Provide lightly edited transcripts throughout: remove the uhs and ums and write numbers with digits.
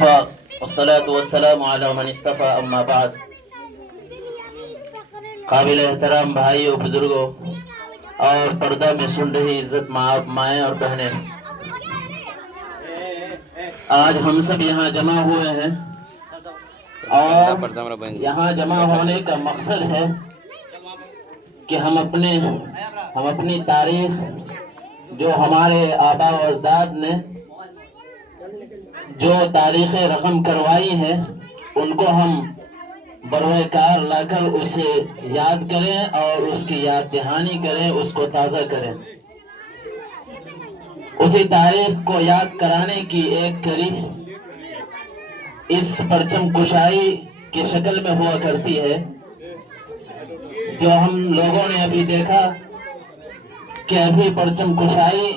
وكفى والصلاة والسلام على من اصطفى اما بعد. قابل احترام بھائیوں بزرگوں اور پردہ میں سن رہی عزت مائیں اور بہنیں، آج ہم سب یہاں جمع ہوئے ہیں اور یہاں جمع ہونے کا مقصد ہے کہ ہم اپنی تاریخ، جو ہمارے آبا و اجداد نے جو تاریخیں رقم کروائی ہیں، ان کو ہم بروئے کار لا کر اسے یاد کریں اور اس کی یاد دہانی کریں، اس کو تازہ کریں. اسی تاریخ کو یاد کرانے کی ایک کڑی اس پرچم کشائی کی شکل میں ہوا کرتی ہے، جو ہم لوگوں نے ابھی دیکھا کہ ابھی پرچم کشائی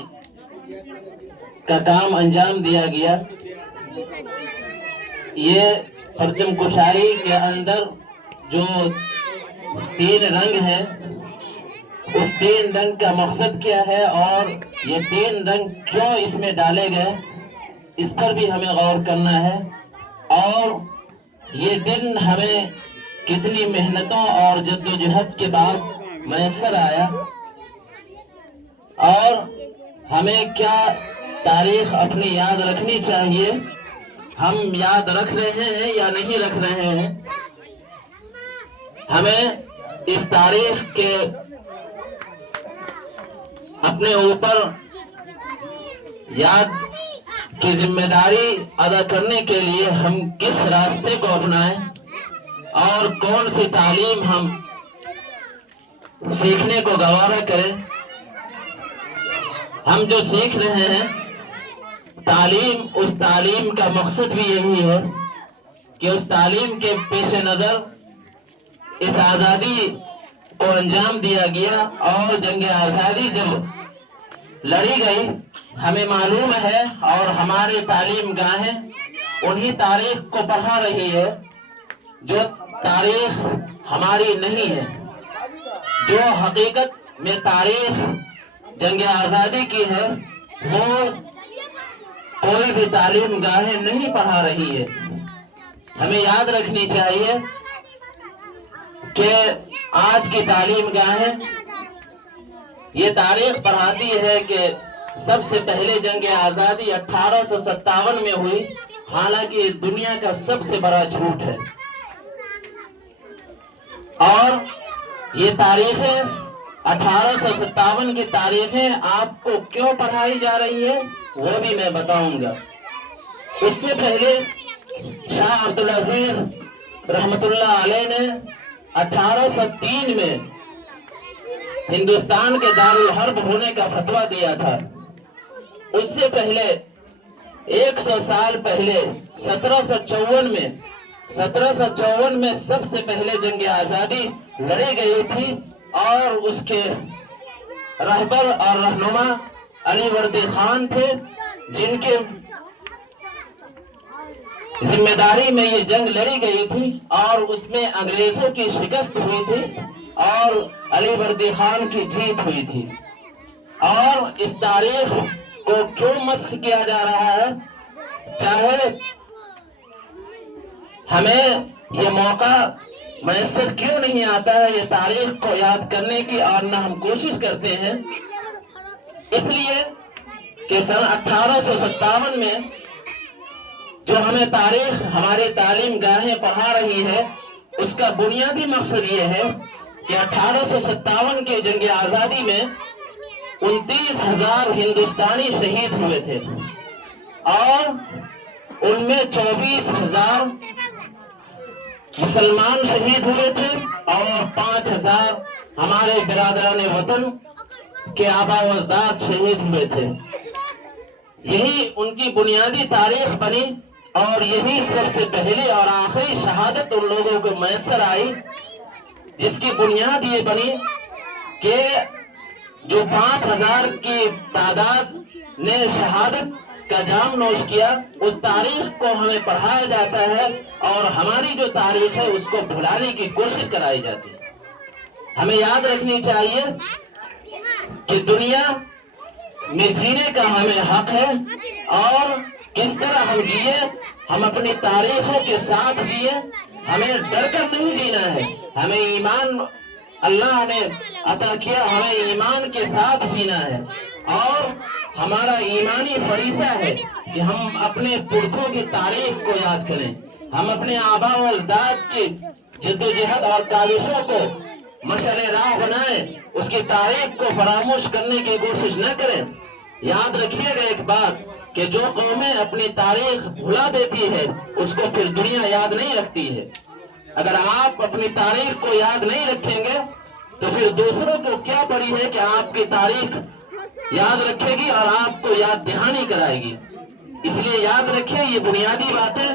کا کام انجام دیا گیا. یہ پرچم کشائی کے اندر جو 3 رنگ ہیں، اس 3 رنگ کا مقصد کیا ہے اور یہ 3 رنگ کیوں اس میں ڈالے گئے، اس پر بھی ہمیں غور کرنا ہے. اور یہ دن ہمیں کتنی محنتوں اور جدوجہد کے بعد میسر آیا، اور ہمیں کیا تاریخ اپنی یاد رکھنی چاہیے، ہم یاد رکھ رہے ہیں یا نہیں رکھ رہے ہیں. ہمیں اس تاریخ کے اپنے اوپر یاد کی ذمہ داری ادا کرنے کے لیے ہم کس راستے کو اپنائیں اور کون سی تعلیم ہم سیکھنے کو گوارا کریں. ہم جو سیکھ رہے ہیں تعلیم، اس تعلیم کا مقصد بھی یہی ہے کہ اس تعلیم کے پیش نظر اس آزادی کو انجام دیا گیا، اور جنگ آزادی جب لڑی گئی، ہمیں معلوم ہے اور ہماری تعلیم گاہیں انہی تاریخ کو پڑھا رہی ہے جو تاریخ ہماری نہیں ہے. جو حقیقت میں تاریخ جنگ آزادی کی ہے، وہ کوئی بھی تعلیم گاہیں نہیں پڑھا رہی ہے. ہمیں یاد رکھنی چاہیے کہ آج کی تعلیم گاہیں یہ تاریخ پڑھاتی ہے کہ سب سے پہلے جنگ آزادی 1857 میں ہوئی، حالانکہ یہ دنیا کا سب سے بڑا جھوٹ ہے. اور یہ تاریخیں 1857 کی تاریخیں آپ کو کیوں پڑھائی جا رہی ہے وہ بھی میں بتاؤں گا. اس سے پہلے شاہ عبدالعزیز رحمت اللہ علیہ نے 1803 میں ہندوستان کے دارالحرب ہونے کا فتویٰ دیا تھا. اس سے پہلے 100 سال پہلے 1754 میں سب سے پہلے جنگ آزادی لڑی گئی تھی، اور اس کے رہبر اور رہنما علی وردی خان تھے، جن کے ذمہ داری میں یہ جنگ لڑی گئی تھی، اور اس میں انگریزوں کی شکست ہوئی تھی اور علی وردی خان کی جیت ہوئی تھی. اور اس تاریخ کو کیوں مسخ کیا جا رہا ہے؟ چاہے ہمیں یہ موقع میسر کیوں نہیں آتا ہے یہ تاریخ کو یاد کرنے کی، اور نہ ہم کوشش کرتے ہیں. اس لیے کہ سن 1857 میں جو ہمیں تاریخ ہماری تعلیم گاہیں پڑھا رہی ہے، اس کا بنیادی مقصد یہ ہے کہ 1857 کے جنگ آزادی میں 29,000 ہندوستانی شہید ہوئے تھے، اور ان میں 24,000 مسلمان شہید ہوئے تھے، اور 5,000 ہمارے برادران وطن کے آبا و اجداد شہید ہوئے تھے. یہی ان کی بنیادی تاریخ بنی، اور یہی سب سے پہلی اور آخری شہادت ان لوگوں کو میسر آئی، جس کی بنیاد یہ بنی کہ جو 5,000 کی تعداد نے شہادت کا جام نوش کیا، اس تاریخ کو ہمیں پڑھایا جاتا ہے، اور ہماری جو تاریخ ہے اس کو بھلانے کی کوشش کرائی جاتی ہے. ہمیں یاد رکھنی چاہیے کہ دنیا میں جینے کا ہمیں حق ہے، اور کس طرح ہم جیے ہم اپنی تاریخوں کے ساتھ جیے، ہمیں ڈر کر نہیں جینا ہے، ہمیں ایمان اللہ نے عطا کیا، ہمیں ایمان کے ساتھ جینا ہے، اور ہمارا ایمانی فریضہ ہے کہ ہم اپنے پرکھوں کی تاریخ کو یاد کریں، ہم اپنے آباء و اجداد کی جدوجہد اور کاوشوں کو مشعل راہ بنائیں، اس کی تاریخ کو فراموش کرنے کی کوشش نہ کریں۔ یاد رکھیے گا ایک بات کہ جو قومیں اپنی تاریخ بھلا دیتی ہے اس کو پھر دنیا یاد نہیں رکھتی ہے۔ اگر آپ اپنی تاریخ کو یاد نہیں رکھیں گے تو پھر دوسروں کو کیا پڑی ہے کہ آپ کی تاریخ یاد رکھے گی اور آپ کو یاد دہانی کرائے گی۔ اس لیے یاد رکھیں یہ بنیادی باتیں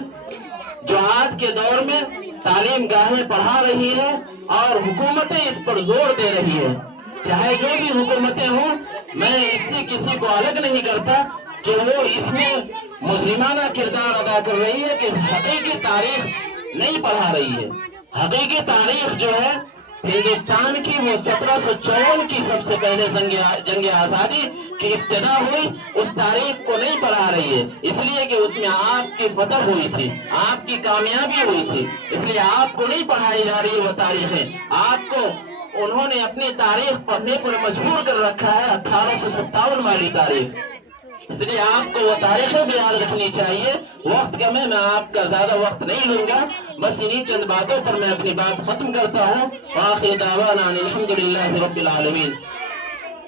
جو آج کے دور میں تعلیم گاہیں پڑھا رہی ہے اور حکومتیں اس پر زور دے رہی ہے، چاہے جو بھی حکومتیں ہوں، میں اس سے کسی کو الگ نہیں کرتا کہ وہ اس میں مسلمانہ کردار ادا کر رہی ہے کہ حقیقی تاریخ نہیں پڑھا رہی ہے۔ حقیقی تاریخ جو ہے ہندوستان کی وہ 1754 کی سب سے پہلے جنگ آزادی کی ابتدا ہوئی، اس تاریخ کو نہیں پڑھا رہی ہے، اس لیے کہ اس میں آپ کی فتح ہوئی تھی، آپ کی کامیابی ہوئی تھی، اس لیے آپ کو نہیں پڑھائی جا رہی وہ تاریخیں، آپ کو انہوں نے اپنی تاریخ پڑھنے پر مجبور کر رکھا ہے، 1857 والی تاریخ، اس لیے آپ کو وہ تاریخیں بھی یاد رکھنی چاہیے۔ وقت کم ہے، میں آپ کا زیادہ وقت نہیں لوں گا، بس انہی چند باتوں پر میں اپنی بات ختم کرتا ہوں۔ وآخر دعوانا الحمدللہ رب العالمین۔